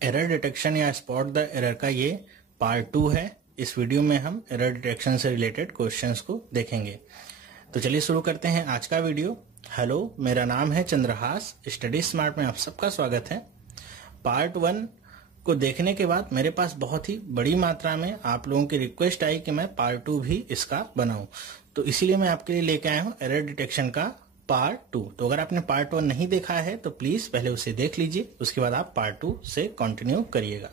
Error detection या spot the error का ये पार्ट 2 है। इस वीडियो में हम एरर डिटेक्शन से रिलेटेड क्वेश्चंस को देखेंगे। तो चलिए शुरू करते हैं आज का वीडियो। हेलो, मेरा नाम है चंद्रहास। स्टडी स्मार्ट में आप सबका स्वागत है। पार्ट 1 को देखने के बाद मेरे पास बहुत ही बड़ी मात्रा में आप लोगों की रिक्वेस्ट आई कि मैं पार्ट 2 भी इसका बनाऊं, तो इसीलिए मैं आपके लिए लेके आया हूं एरर डिटेक्शन का पार्ट 2। तो अगर आपने पार्ट 1 नहीं देखा है तो प्लीज पहले उसे देख लीजिए, उसके बाद आप पार्ट 2 से कंटिन्यू करिएगा।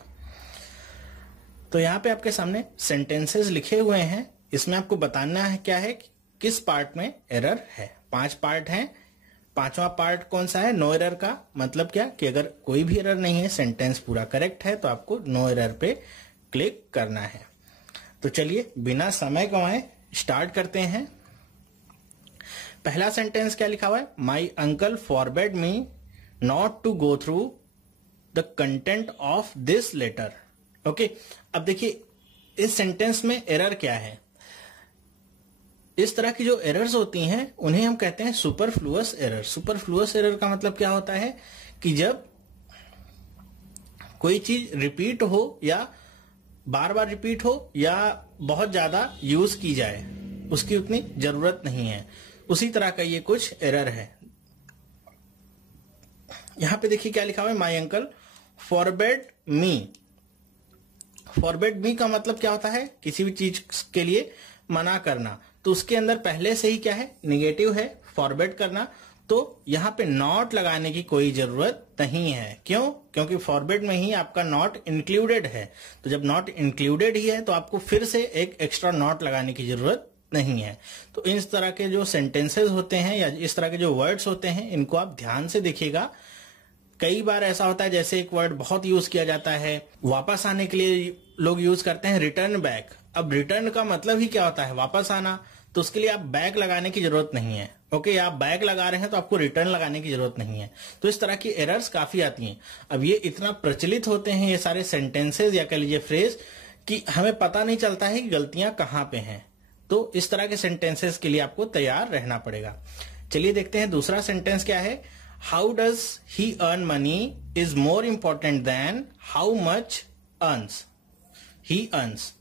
तो यहाँ पे आपके सामने सेंटेंसेस लिखे हुए हैं। इसमें आपको बताना है क्या है कि किस पार्ट में एरर है। 5 पार्ट हैं। 5वां पार्ट कौन सा है? नो एरर का। मतलब क्या कि अगर कोई भी एरर नहीं है, सेंटेंस पूरा करेक्ट है, तो आपको नो एरर पे क्लिक करना है। तो चलिए बिना समय गंवाए स्टार्ट करते हैं। पहला सेंटेंस क्या लिखा हुआ है? My uncle forbade me not to go through the content of this letter. Okay, अब देखिए इस सेंटेंस में एरर क्या है। इस तरह की जो एरर्स होती हैं उन्हें हम कहते हैं सुपरफ्लुअस एरर। सुपरफ्लुअस एरर का मतलब क्या होता है कि जब कोई चीज रिपीट हो या बार बार रिपीट हो या बहुत ज्यादा यूज की जाए, उसकी उतनी जरूरत नहीं है, उसी तरह का ये कुछ एरर है। यहां पे देखिए क्या लिखा हुआ है? My uncle forbade me. Forbade me का मतलब क्या होता है? किसी भी चीज के लिए मना करना। तो उसके अंदर पहले से ही क्या है? निगेटिव है, फॉरबेड करना। तो यहां पे नॉट लगाने की कोई जरूरत नहीं है। क्यों? क्योंकि फॉरबेड में ही आपका नॉट इंक्लूडेड है। तो जब नॉट इंक्लूडेड ही है तो आपको फिर से एक एक्स्ट्रा नॉट लगाने की जरूरत नहीं है। तो इस तरह के जो सेंटेंसेस होते हैं या इस तरह के जो वर्ड्स होते हैं, इनको आप ध्यान से देखिएगा। कई बार ऐसा होता है जैसे एक वर्ड बहुत यूज किया जाता है, वापस आने के लिए लोग यूज करते हैं रिटर्न बैक। अब रिटर्न का मतलब ही क्या होता है? वापस आना। तो उसके लिए आप बैक लगाने की जरूरत नहीं है। ओके, आप बैक लगा रहे हैं तो आपको रिटर्न लगाने की जरूरत नहीं है। तो इस तरह की एरर्स काफी आती हैं। अब ये इतना प्रचलित होते हैं ये सारे सेंटेंसेस या कह लीजिए फ्रेज कि हमें पता नहीं चलता है कि गलतियां कहां पे हैं। तो इस तरह के सेंटेंसेस के लिए आपको तैयार रहना पड़ेगा। चलिए देखते हैं दूसरा सेंटेंस क्या है। How does he earn money is more important than how much earns he earns.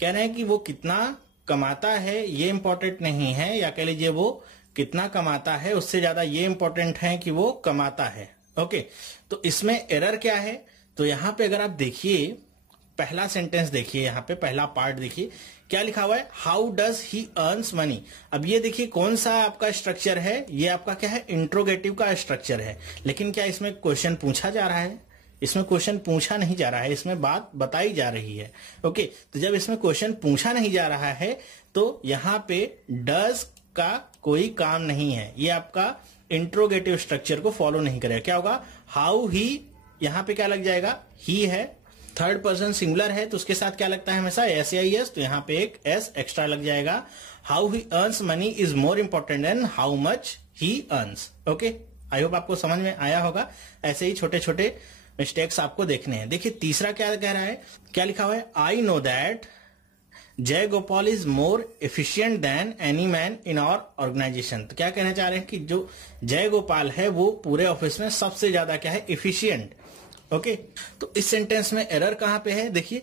कह रहे हैं कि वो कितना कमाता है ये इंपॉर्टेंट नहीं है, या कह लीजिए वो कितना कमाता है उससे ज्यादा ये इंपॉर्टेंट है कि वो कमाता है। ओके, तो इसमें एरर क्या है? तो यहां पे अगर आप देखिए पहला सेंटेंस देखिए, यहां पे पहला पार्ट देखिए क्या लिखा हुआ है? How does he earns money. अब ये देखिए कौन सा आपका स्ट्रक्चर है? ये आपका क्या है? इंट्रोगेटिव का स्ट्रक्चर है। लेकिन क्या इसमें क्वेश्चन पूछा जा रहा है? इसमें क्वेश्चन पूछा नहीं जा रहा है, इसमें बात बताई जा रही है। ओके, तो जब इसमें क्वेश्चन पूछा नहीं जा रहा है तो यहां पे डज का कोई काम नहीं है। ये आपका इंट्रोगेटिव स्ट्रक्चर को फॉलो नहीं करेगा। क्या होगा? हाउ ही, यहां पे क्या लग जाएगा? ही है। थर्ड पर्सन सिंगुलर है तो उसके साथ क्या लगता है हमेशा? एस या एस। तो यहां पे एक एस एक्स्ट्रा लग जाएगा। How he earns money is more important than how much he earns. Okay, I hope आपको समझ में आया होगा। ऐसे ही छोटे छोटे मिस्टेक्स आपको देखने हैं। देखिए तीसरा क्या कह रहा है? क्या लिखा हुआ है? आई know that Jai Gopal is more efficient than any man in our organisation. तो क्या कहना चाह रहे हैं कि जो जय गोपाल है वो पूरे ऑफिस में सबसे ज्यादा क्या है? एफिशिएंट। ओके, तो इस सेंटेंस में एरर कहां पे है? देखिए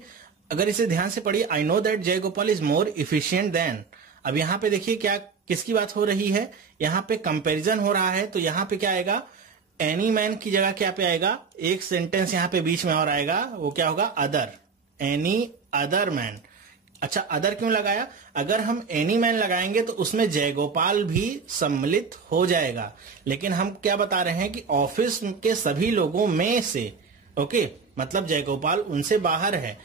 अगर इसे ध्यान से पढ़िए, आई know that Jai Gopal is more efficient then. अब यहां पे देखिए क्या किसकी बात हो रही है? यहां पे कंपैरिजन हो रहा है। तो यहां पे क्या आएगा? एनी मैन की जगह क्या पे आएगा? एक सेंटेंस यहां पे बीच में और आएगा, वो क्या होगा? अदर। Any other man. अच्छा, अदर क्यों लगाया? अगर हम एनी मैन लगाएंगे तो उसमें जयगोपाल भी सम्मिलित हो जाएगा। लेकिन हम क्या बता रहे हैं कि ऑफिस के सभी लोगों में से, ओके, मतलब जयगोपाल उनसे बाहर है,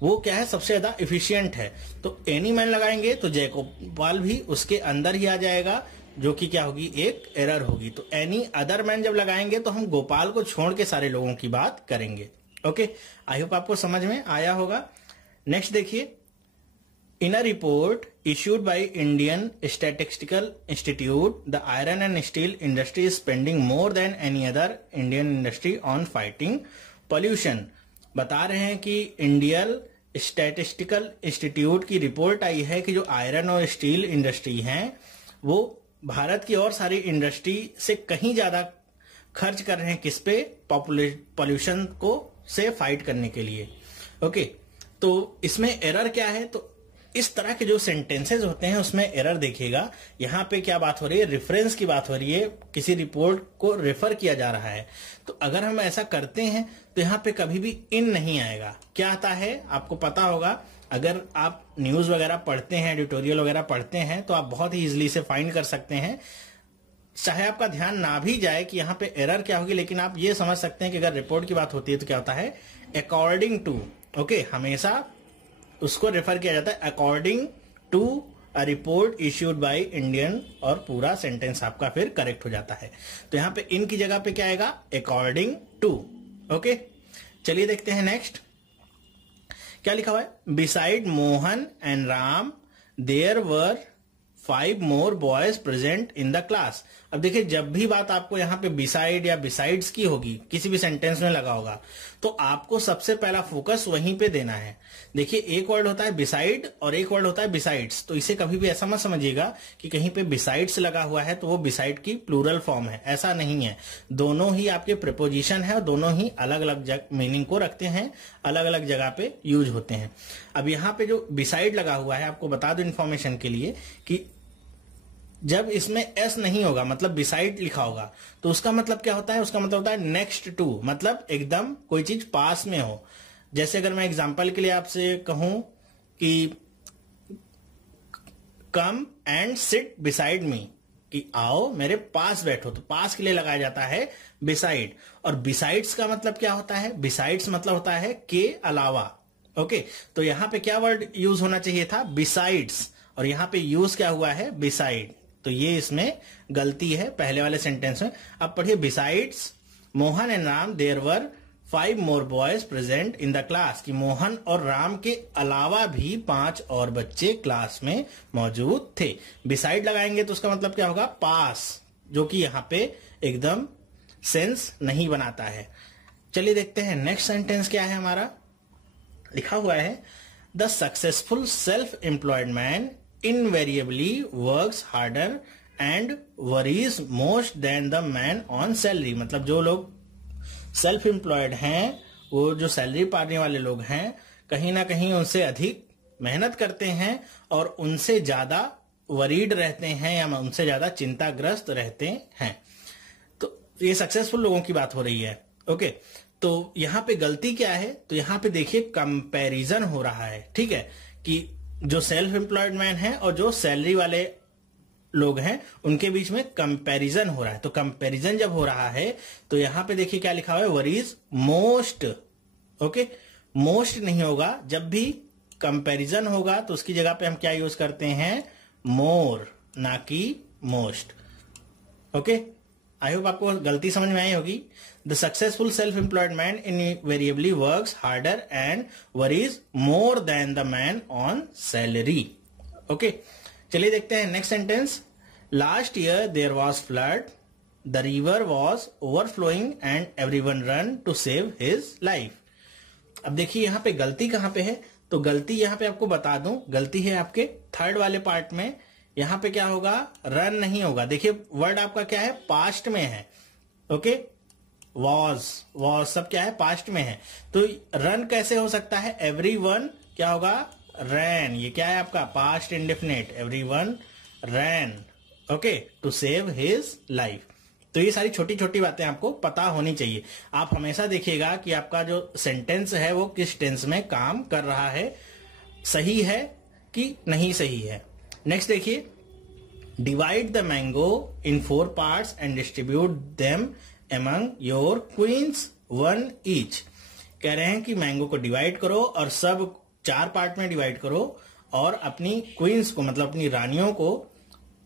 वो क्या है? सबसे ज्यादा एफिशिएंट है। तो एनी मैन लगाएंगे तो जयगोपाल भी उसके अंदर ही आ जाएगा, जो कि क्या होगी? एक एरर होगी। तो एनी अदर मैन जब लगाएंगे तो हम गोपाल को छोड़ के सारे लोगों की बात करेंगे। ओके, आई होप आपको समझ में आया होगा। नेक्स्ट देखिए, in a report issued by Indian Statistical Institute, the iron and steel industry is spending more than any other Indian industry on fighting pollution। बता रहे हैं कि इंडियन स्टैटिस्टिकल इंस्टीट्यूट की रिपोर्ट आई है कि जो आयरन और स्टील इंडस्ट्री हैं वो भारत की और सारी इंडस्ट्री से कहीं ज्यादा खर्च कर रहे हैं किस पे? पॉल्यूशन को से फाइट करने के लिए। ओके, तो इसमें एरर क्या है, तो इस तरह के जो सेंटेंसेस होते हैं उसमें एरर देखिएगा। यहां पे क्या बात हो रही है, रेफरेंस की बात हो रही है, किसी रिपोर्ट को रेफर किया जा रहा है। तो अगर हम ऐसा करते हैं तो यहां पे कभी भी इन नहीं आएगा। क्या आता है आपको पता होगा, अगर आप न्यूज वगैरह पढ़ते हैं, एडिटोरियल वगैरह पढ़ते हैं, तो आप बहुत ही इजिली से फाइंड कर सकते हैं। चाहे आपका ध्यान ना भी जाए कि यहाँ पे एरर क्या होगी, लेकिन आप ये समझ सकते हैं कि अगर रिपोर्ट की बात होती है तो क्या होता है, अकॉर्डिंग टू। ओके, हमेशा उसको रेफर किया जाता है according to a report issued by Indian, और पूरा सेंटेंस आपका फिर करेक्ट हो जाता है। तो यहां पे इन की जगह पे क्या आएगा, अकॉर्डिंग टू। ओके, चलिए देखते हैं नेक्स्ट क्या लिखा हुआ है। Beside Mohan and Ram there were 5 more boys present in the class। अब देखिए, जब भी बात आपको यहाँ पे बिसाइड या बिसाइड्स की होगी, किसी भी सेंटेंस में लगा होगा, तो आपको सबसे पहला फोकस वहीं पे देना है। देखिए, एक वर्ड होता है बिसाइड और एक वर्ड होता है बिसाइड्स। तो इसे कभी भी ऐसा मत समझिएगा कि कहीं पे बिसाइड्स लगा हुआ है तो वो बिसाइड की प्लूरल फॉर्म है, ऐसा नहीं है। दोनों ही आपके प्रिपोजिशन है और दोनों ही अलग अलग मीनिंग को रखते हैं, अलग अलग जगह पे यूज होते हैं। अब यहाँ पे जो बिसाइड लगा हुआ है, आपको बता दो इन्फॉर्मेशन के लिए कि जब इसमें एस नहीं होगा, मतलब बिसाइड लिखा होगा, तो उसका मतलब क्या होता है, उसका मतलब होता है नेक्स्ट टू, मतलब एकदम कोई चीज पास में हो। जैसे अगर मैं एग्जांपल के लिए आपसे कहूं कि come and sit beside me, कि आओ मेरे पास बैठो, तो पास के लिए लगाया जाता है बिसाइड। और बिसाइड्स का मतलब क्या होता है, बिसाइड्स मतलब होता है के अलावा। ओके, तो यहां पे क्या वर्ड यूज होना चाहिए था, बिसाइड्स, और यहां पे यूज क्या हुआ है, बिसाइड। तो ये इसमें गलती है पहले वाले सेंटेंस में। अब पढ़िए, besides Mohan and Ram there were 5 more boys present in the class, कि मोहन और राम के अलावा भी 5 और बच्चे क्लास में मौजूद थे। बिसाइड लगाएंगे तो उसका मतलब क्या होगा, पास, जो कि यहां पे एकदम सेंस नहीं बनाता है। चलिए देखते हैं नेक्स्ट सेंटेंस क्या है हमारा। लिखा हुआ है, the successful self employed man invariably works harder and worries most than the man on salary। मतलब जो लोग सेल्फ एम्प्लॉयड हैं, वो जो सैलरी पाने वाले लोग हैं, कहीं ना कहीं उनसे अधिक मेहनत करते हैं और उनसे ज्यादा वरीड रहते हैं या उनसे ज्यादा चिंताग्रस्त रहते हैं। तो ये सक्सेसफुल लोगों की बात हो रही है। ओके, तो यहां पे गलती क्या है, तो यहां पे देखिए कंपैरिजन हो रहा है। ठीक है, कि जो सेल्फ एम्प्लॉयड मैन है और जो सैलरी वाले लोग हैं, उनके बीच में कंपैरिजन हो रहा है। तो कंपैरिजन जब हो रहा है तो यहां पे देखिए क्या लिखा हुआ है, वरीज मोस्ट। ओके, मोस्ट नहीं होगा, जब भी कंपैरिजन होगा तो उसकी जगह पे हम क्या यूज करते हैं, मोर, ना कि मोस्ट। ओके, आई होप आपको गलती समझ में आई होगी। The successful self employed man invariably works harder and worries more than the man on salary. Okay, चलिए देखते हैं next sentence. Last year there was flood, the river was overflowing and everyone run to save his life. अब देखिए यहां पे गलती कहां पे है, तो गलती यहां पे आपको बता दूं, गलती है आपके थर्ड वाले पार्ट में। यहां पे क्या होगा, रन नहीं होगा। देखिए वर्ड आपका क्या है, पास्ट में है। ओके, वॉज सब क्या है, पास्ट में है। तो रन कैसे हो सकता है, एवरीवन क्या होगा, रैन। ये क्या है आपका, past indefinite, everyone ran, okay, to save his life. तो ये सारी छोटी छोटी बातें आपको पता होनी चाहिए। आप हमेशा देखिएगा कि आपका जो सेंटेंस है वो किस टेंस में काम कर रहा है, सही है कि नहीं सही है। नेक्स्ट देखिए, divide the mango in 4 parts and distribute them among your queens 1 each। कह रहे हैं कि मैंगो को डिवाइड करो और सब 4 पार्ट में डिवाइड करो और अपनी क्वींस को, मतलब अपनी रानियों को,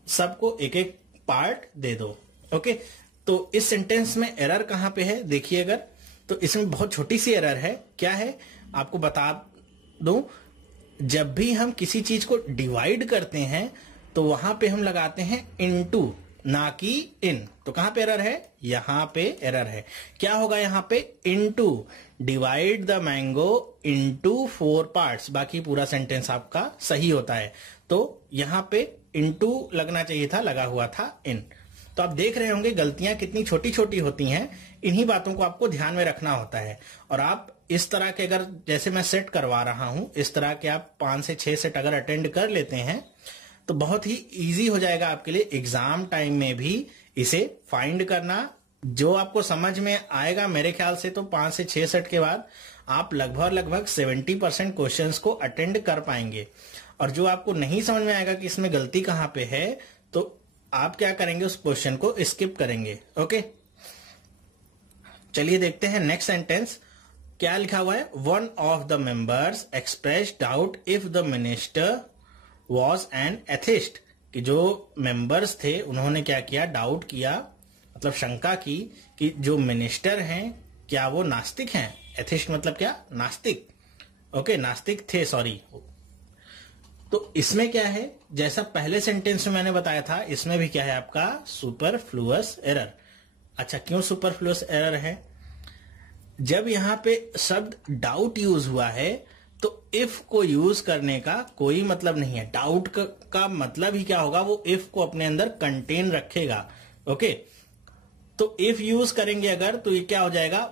सबको एक एक पार्ट दे दो। ओके, तो इस सेंटेंस में एरर कहां पे है देखिए, अगर तो इसमें बहुत छोटी सी एरर है। क्या है आपको बता दूं, जब भी हम किसी चीज को डिवाइड करते हैं तो वहां पे हम लगाते हैं इनटू, ना कि इन। तो कहां पे एरर है, यहां पे एरर है। क्या होगा यहां पे, into, divide the mango into 4 parts। बाकी पूरा सेंटेंस आपका सही होता है। तो यहां पे इनटू लगना चाहिए था, लगा हुआ था इन। तो आप देख रहे होंगे गलतियां कितनी छोटी छोटी होती हैं। इन्हीं बातों को आपको ध्यान में रखना होता है। और आप इस तरह के अगर जैसे मैं सेट करवा रहा हूं, इस तरह के आप 5 से 6 सेट अगर अटेंड कर लेते हैं तो बहुत ही इजी हो जाएगा आपके लिए एग्जाम टाइम में भी इसे फाइंड करना। जो आपको समझ में आएगा मेरे ख्याल से तो 5 से 6 सेट के बाद आप लगभग 70% क्वेश्चंस को अटेंड कर पाएंगे। और जो आपको नहीं समझ में आएगा कि इसमें गलती कहां पे है, तो आप क्या करेंगे, उस क्वेश्चन को स्किप करेंगे। ओके, चलिए देखते हैं नेक्स्ट सेंटेंस क्या लिखा हुआ है। One of the members express doubt if the minister was an atheist, कि जो मेंबर्स थे उन्होंने क्या किया, डाउट किया, मतलब शंका की कि जो मिनिस्टर हैं क्या वो नास्तिक हैं। एथिस्ट मतलब क्या, नास्तिक। ओके, नास्तिक थे, सॉरी। तो इसमें क्या है, जैसा पहले सेंटेंस में मैंने बताया था, इसमें भी क्या है आपका सुपरफ्लुअस एरर। अच्छा, क्यों सुपरफ्लुअस एरर है? जब यहां पे शब्द डाउट यूज हुआ है तो इफ को यूज करने का कोई मतलब नहीं है। डाउट का मतलब ही क्या होगा, वो इफ को अपने अंदर कंटेन रखेगा। ओके, तो इफ यूज करेंगे अगर तो ये क्या हो जाएगा,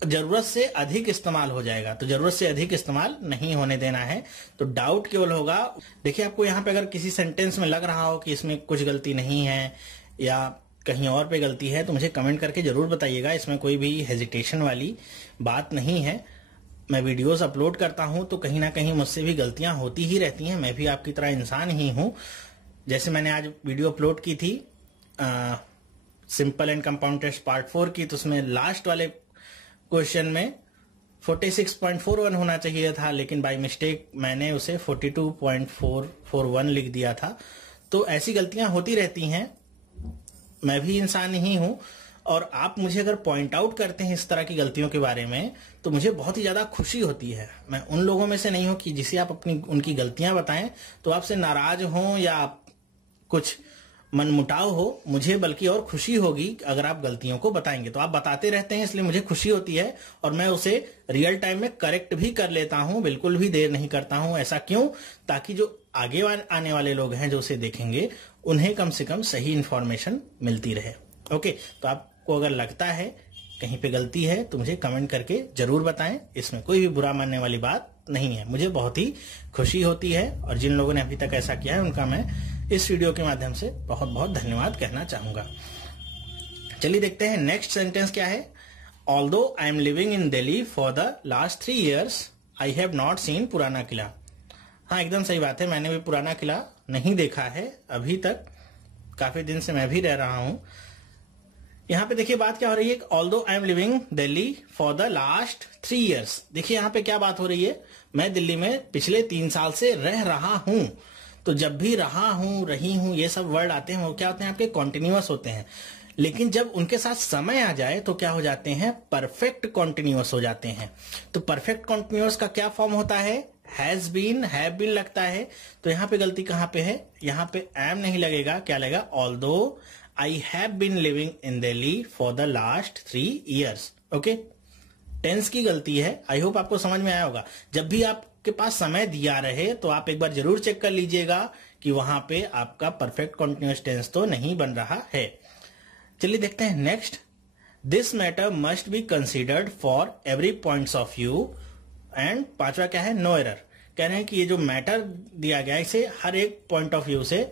जरूरत से अधिक इस्तेमाल हो जाएगा। तो जरूरत से अधिक इस्तेमाल नहीं होने देना है, तो डाउट केवल होगा। देखिए, आपको यहां पे अगर किसी सेंटेंस में लग रहा हो कि इसमें कुछ गलती नहीं है या कहीं और पे गलती है तो मुझे कमेंट करके जरूर बताइएगा। इसमें कोई भी हेजिटेशन वाली बात नहीं है। मैं वीडियोस अपलोड करता हूं तो कहीं ना कहीं मुझसे भी गलतियां होती ही रहती हैं। मैं भी आपकी तरह इंसान ही हूं। जैसे मैंने आज वीडियो अपलोड की थी simple and compound test part 4 की, तो उसमें लास्ट वाले क्वेश्चन में 46.41 होना चाहिए था, लेकिन बाय मिस्टेक मैंने उसे 42.441 लिख दिया था। तो ऐसी गलतियां होती रहती हैं, मैं भी इंसान ही हूं। और आप मुझे अगर पॉइंट आउट करते हैं इस तरह की गलतियों के बारे में तो मुझे बहुत ही ज्यादा खुशी होती है। मैं उन लोगों में से नहीं हूं कि जिसे आप अपनी उनकी गलतियां बताएं तो आपसे नाराज हो या कुछ मनमुटाव हो, मुझे बल्कि और खुशी होगी अगर आप गलतियों को बताएंगे। तो आप बताते रहते हैं, इसलिए मुझे खुशी होती है और मैं उसे रियल टाइम में करेक्ट भी कर लेता हूं, बिल्कुल भी देर नहीं करता हूं। ऐसा क्यों? ताकि जो आगे आने वाले लोग हैं जो उसे देखेंगे उन्हें कम से कम सही इंफॉर्मेशन मिलती रहे। ओके, तो आपको अगर लगता है कहीं पे गलती है तो मुझे कमेंट करके जरूर बताएं। इसमें कोई भी बुरा मानने वाली बात नहीं है। मुझे बहुत ही खुशी होती है और जिन लोगों ने अभी तक ऐसा किया है उनका मैं इस वीडियो के माध्यम से बहुत बहुत धन्यवाद कहना चाहूंगा। चलिए देखते हैं नेक्स्ट सेंटेंस क्या है। Although I am living in Delhi for the last 3 years I have not seen पुराना किला। हाँ, एकदम सही बात है, मैंने भी पुराना किला नहीं देखा है अभी तक। काफी दिन से मैं भी रह रहा हूं। यहां पे देखिए बात क्या हो रही है, although I am living Delhi for the last 3 years। देखिए यहां पे क्या बात हो रही है, मैं दिल्ली में पिछले 3 साल से रह रहा हूं। तो जब भी रहा हूं, रही हूं, ये सब वर्ड आते हैं वो क्या होते हैं, आपके कॉन्टिन्यूअस होते हैं। लेकिन जब उनके साथ समय आ जाए तो क्या हो जाते हैं, परफेक्ट कॉन्टिन्यूअस हो जाते हैं। तो परफेक्ट कॉन्टिन्यूअस का क्या फॉर्म होता है, हैज बीन, हैव बीन लगता है। तो यहां पे गलती कहां पे है, यहां पे एम नहीं लगेगा, क्या लगेगा, although I have been living in Delhi for the last 3 years। Okay, tense की गलती है। आई होप आपको समझ में आया होगा। जब भी आपके पास समय दिया रहे तो आप एक बार जरूर चेक कर लीजिएगा कि वहां पे आपका परफेक्ट कॉन्टिन्यूअस टेंस तो नहीं बन रहा है। चलिए देखते हैं next. This matter must be considered for every points of view and 5वां क्या है, नो एरर। कह रहे हैं कि ये जो मैटर दिया गया है इसे हर एक पॉइंट ऑफ व्यू से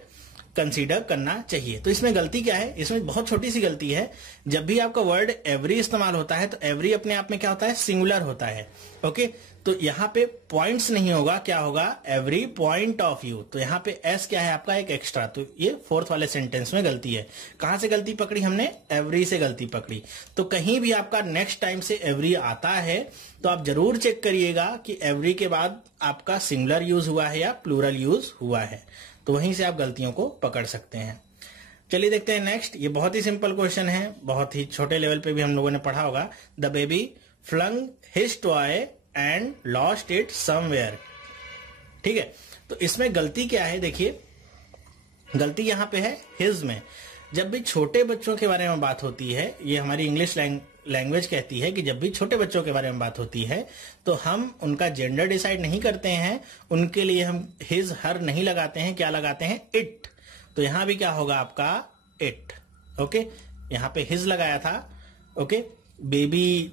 कंसीडर करना चाहिए। तो इसमें गलती क्या है, इसमें बहुत छोटी सी गलती है। जब भी आपका वर्ड एवरी इस्तेमाल होता है तो एवरी अपने आप में क्या होता है, सिंगुलर होता है। ओके, तो यहां पे पॉइंट्स नहीं होगा, क्या होगा, एवरी पॉइंट ऑफ व्यू। तो यहां पे एस क्या है आपका, एक एक्स्ट्रा। तो ये 4th वाले सेंटेंस में गलती है। कहां से गलती पकड़ी हमने, एवरी से गलती पकड़ी। तो कहीं भी आपका नेक्स्ट टाइम से एवरी आता है तो आप जरूर चेक करिएगा कि एवरी के बाद आपका सिंगुलर यूज हुआ है या प्लूरल यूज हुआ है। तो वहीं से आप गलतियों को पकड़ सकते हैं। चलिए देखते हैं नेक्स्ट। ये बहुत ही सिंपल क्वेश्चन है, बहुत ही छोटे लेवल पे भी हम लोगों ने पढ़ा होगा। The baby flung his toy and lost it somewhere. ठीक है, तो इसमें गलती क्या है, देखिए गलती यहां पे है हिज में। जब भी छोटे बच्चों के बारे में बात होती है, ये हमारी इंग्लिश लैंग्वेज कहती है कि जब भी छोटे बच्चों के बारे में बात होती है तो हम उनका जेंडर डिसाइड नहीं करते हैं। उनके लिए हम हिज हर नहीं लगाते हैं, क्या लगाते हैं, इट। तो यहां भी क्या होगा आपका, इट। ओके, यहां पे हिज लगाया था। ओके, बेबी,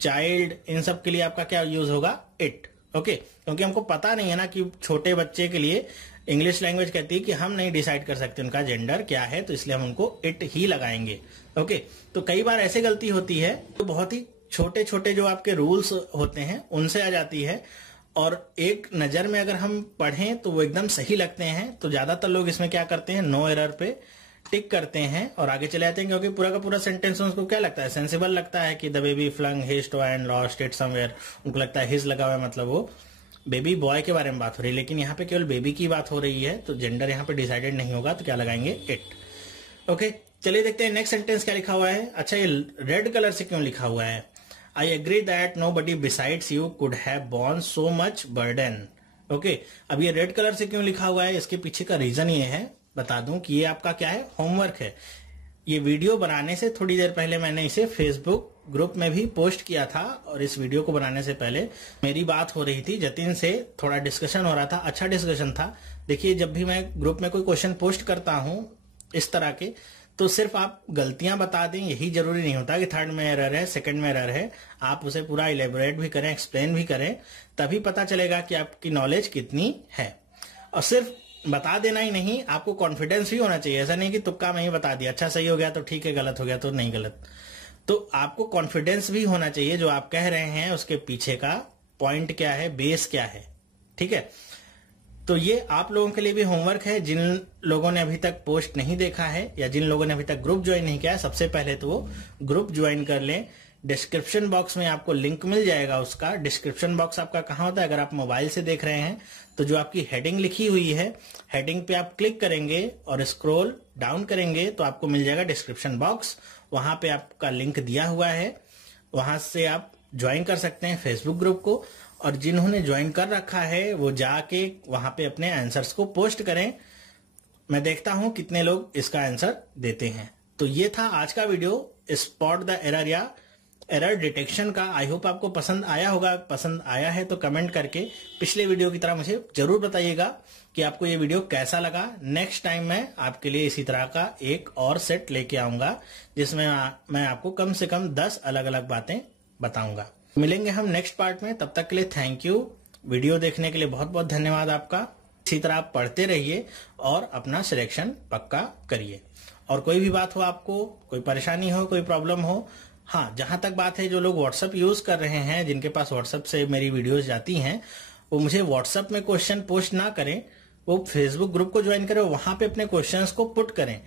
चाइल्ड, इन सब के लिए आपका क्या यूज होगा? इट। ओके, क्योंकि हमको पता नहीं है ना कि छोटे बच्चे के लिए इंग्लिश लैंग्वेज कहती है कि हम नहीं डिसाइड कर सकते उनका जेंडर क्या है, तो इसलिए हम उनको इट ही लगाएंगे। ओके, तो कई बार ऐसे गलती होती है तो बहुत ही छोटे छोटे जो आपके रूल्स होते हैं उनसे आ जाती है, और एक नजर में अगर हम पढ़ें तो वो एकदम सही लगते हैं, तो ज्यादातर लोग इसमें क्या करते हैं, नो एरर पे टिक करते हैं और आगे चले जाते हैं, क्योंकि पूरा का पूरा सेंटेंस उनको क्या लगता है, सेंसिबल लगता है कि the baby flung his toy and lost it somewhere. उनको लगता है हिज लगा हुआ है, मतलब वो बेबी बॉय के बारे में बात हो रही है, लेकिन यहाँ पे केवल बेबी की बात हो रही है, तो जेंडर यहाँ पे डिसाइडेड नहीं होगा, तो क्या लगाएंगे? इट। ओके, चलिए देखते हैं नेक्स्ट सेंटेंस क्या लिखा हुआ है। अच्छा, ये रेड कलर से क्यों लिखा हुआ है? I agree that nobody besides you could have borne so much burden. Okay, अब ये रेड कलर से क्यों लिखा हुआ है, इसके पीछे का रीजन ये है, बता दूं कि ये आपका क्या है, होमवर्क है। ये वीडियो बनाने से थोड़ी देर पहले मैंने इसे फेसबुक ग्रुप में भी पोस्ट किया था, और इस वीडियो को बनाने से पहले मेरी बात हो रही थी जतिन से, थोड़ा डिस्कशन हो रहा था, अच्छा डिस्कशन था। देखिए, जब भी मैं ग्रुप में कोई क्वेश्चन पोस्ट करता हूं इस तरह के, तो सिर्फ आप गलतियां बता दें यही जरूरी नहीं होता कि थर्ड में एरर है, सेकंड में एरर है। आप उसे पूरा इलेबोरेट भी करें, एक्सप्लेन भी करें, तभी पता चलेगा कि आपकी नॉलेज कितनी है। और सिर्फ बता देना ही नहीं, आपको कॉन्फिडेंस भी होना चाहिए। ऐसा नहीं कि तुक्का में ही बता दिया, अच्छा सही हो गया तो ठीक है, गलत हो गया तो नहीं गलत। तो आपको कॉन्फिडेंस भी होना चाहिए, जो आप कह रहे हैं उसके पीछे का पॉइंट क्या है, बेस क्या है। ठीक है, तो ये आप लोगों के लिए भी होमवर्क है। जिन लोगों ने अभी तक पोस्ट नहीं देखा है या जिन लोगों ने अभी तक ग्रुप ज्वाइन नहीं किया है, सबसे पहले तो वो ग्रुप ज्वाइन कर लें। डिस्क्रिप्शन बॉक्स में आपको लिंक मिल जाएगा उसका। डिस्क्रिप्शन बॉक्स आपका कहाँ होता है, अगर आप मोबाइल से देख रहे हैं तो जो आपकी हेडिंग लिखी हुई है, हेडिंग पे आप क्लिक करेंगे और स्क्रॉल डाउन करेंगे तो आपको मिल जाएगा डिस्क्रिप्शन बॉक्स। वहां पे आपका लिंक दिया हुआ है, वहां से आप ज्वाइन कर सकते हैं फेसबुक ग्रुप को। और जिन्होंने ज्वाइन कर रखा है वो जाके वहां पे अपने आंसर्स को पोस्ट करें। मैं देखता हूं कितने लोग इसका आंसर देते हैं। तो ये था आज का वीडियो, स्पॉट द एरर या एरर डिटेक्शन का। आई होप आपको पसंद आया होगा। पसंद आया है तो कमेंट करके पिछले वीडियो की तरह मुझे जरूर बताइएगा कि आपको ये वीडियो कैसा लगा। नेक्स्ट टाइम मैं आपके लिए इसी तरह का एक और सेट लेके आऊंगा, जिसमें मैं आपको कम से कम 10 अलग अलग बातें बताऊंगा। मिलेंगे हम नेक्स्ट पार्ट में, तब तक के लिए थैंक यू। वीडियो देखने के लिए बहुत बहुत धन्यवाद आपका। इसी तरह आप पढ़ते रहिए और अपना सिलेक्शन पक्का करिए। और कोई भी बात हो, आपको कोई परेशानी हो, कोई प्रॉब्लम हो, हाँ, जहां तक बात है, जो लोग व्हाट्सएप यूज कर रहे हैं, जिनके पास व्हाट्सएप से मेरी वीडियोस जाती हैं, वो मुझे व्हाट्सएप में क्वेश्चन पोस्ट ना करें, वो फेसबुक ग्रुप को ज्वाइन करें, वहां पे अपने क्वेश्चंस को पुट करें।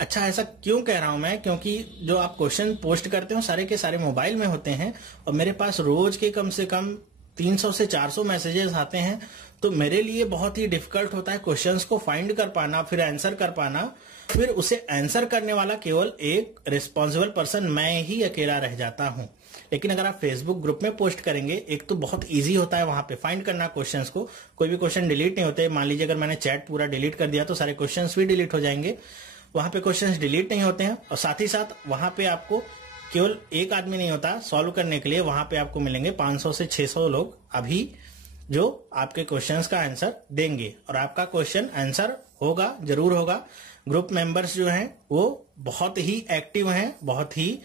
अच्छा, ऐसा क्यों कह रहा हूं मैं, क्योंकि जो आप क्वेश्चन पोस्ट करते हो सारे के सारे मोबाइल में होते हैं, और मेरे पास रोज के कम से कम 300 से 400 मैसेजेस आते हैं। तो मेरे लिए बहुत ही डिफिकल्ट होता है क्वेश्चंस को फाइंड कर पाना, फिर आंसर कर पाना। फिर उसे आंसर करने वाला केवल एक रिस्पॉन्सिबल पर्सन मैं ही अकेला रह जाता हूं। लेकिन अगर आप फेसबुक ग्रुप में पोस्ट करेंगे, एक तो बहुत इजी होता है वहां पे फाइंड करना क्वेश्चंस को, कोई भी क्वेश्चन डिलीट नहीं होते। मान लीजिए अगर मैंने चैट पूरा डिलीट कर दिया तो सारे क्वेश्चंस भी डिलीट हो जाएंगे। वहां पे क्वेश्चंस डिलीट नहीं होते हैं, और साथ ही साथ वहां पे आपको केवल एक आदमी नहीं होता सॉल्व करने के लिए, वहां पे आपको मिलेंगे 500 से 600 लोग अभी, जो आपके क्वेश्चंस का आंसर देंगे। और आपका क्वेश्चन आंसर होगा, जरूर होगा। ग्रुप मेंबर्स जो हैं वो बहुत ही एक्टिव हैं, बहुत ही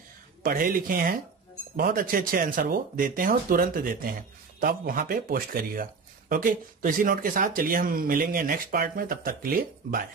पढ़े लिखे हैं, बहुत अच्छे अच्छे आंसर वो देते हैं और तुरंत देते हैं। तो आप वहां पे पोस्ट करिएगा। ओके, तो इसी नोट के साथ चलिए हम मिलेंगे नेक्स्ट पार्ट में, तब तक के लिए बाय।